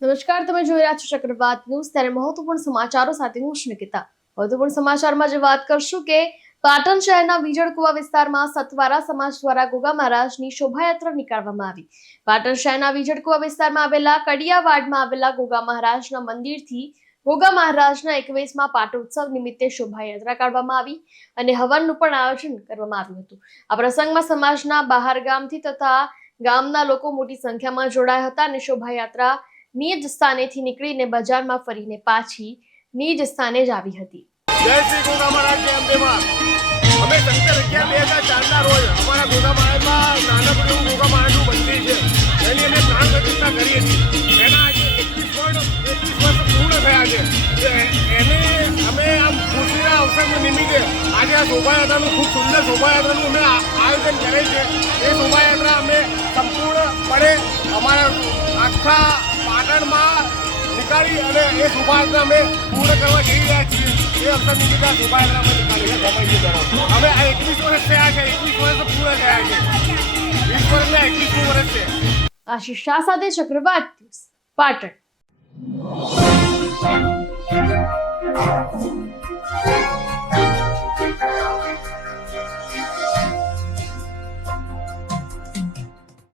નમસ્કાર, તમે જોઈ રહ્યા છો ચક્રવાત ન્યૂઝ. ત્યારે મહત્વપૂર્ણ સમાચારો સાથે હું છું નિકિતા મહત્વપૂર્ણ સમાચારમાં જે વાત કરશું કે પાટણ શહેરના વિજળકુવા વિસ્તારમાં સતવારા સમાજ દ્વારા ગોગા મહારાજની શોભાયાત્રા નીકાળવામાં આવી. પાટણ શહેરના વિજળકુવા વિસ્તારમાં આવેલા કડિયાવાડમાં આવેલા ગોગા મહારાજના મંદિરથી ગોગા મહારાજના એકવીસમાં પાટોત્સવ નિમિત્તે શોભાયાત્રા કાઢવામાં આવી અને હવનનું પણ આયોજન કરવામાં આવ્યું હતું. આ પ્રસંગમાં સમાજના બહાર ગામથી તથા ગામના લોકો મોટી સંખ્યામાં જોડાયા હતા અને શોભાયાત્રા નિજ સ્થાનેથી નીકળીને બજારમાં ફરીને પાછી નિજ સ્થાને જ આવી હતી. જય પ્રાણ થયા છે. એને અમે આમ ખુશીના અવસરના નિમિત્તે ખૂબ સુંદર શોભાયાત્રાનું અમે આયોજન કરે છે. એ શોભાયાત્રા અમે સંપૂર્ણપણે અમારા આખા પાટણમાં નીકાળી અને એ શોભાયાત્રા અમે પૂર્ણ કરવા જઈ રહ્યા છીએ. એ અક્ષર નિમિત્તે શોભાયાત્રા અમે નીકાળી છે સમયથી કરો હવે આ એકવીસ વર્ષ થયા છે. એકવીસ વર્ષ પૂર્ણ થયા છે. વીસ વર્ષના એકવીસમું વર્ષ છે. આશીષ શાહ સાથે ચક્રવાત પાટણ.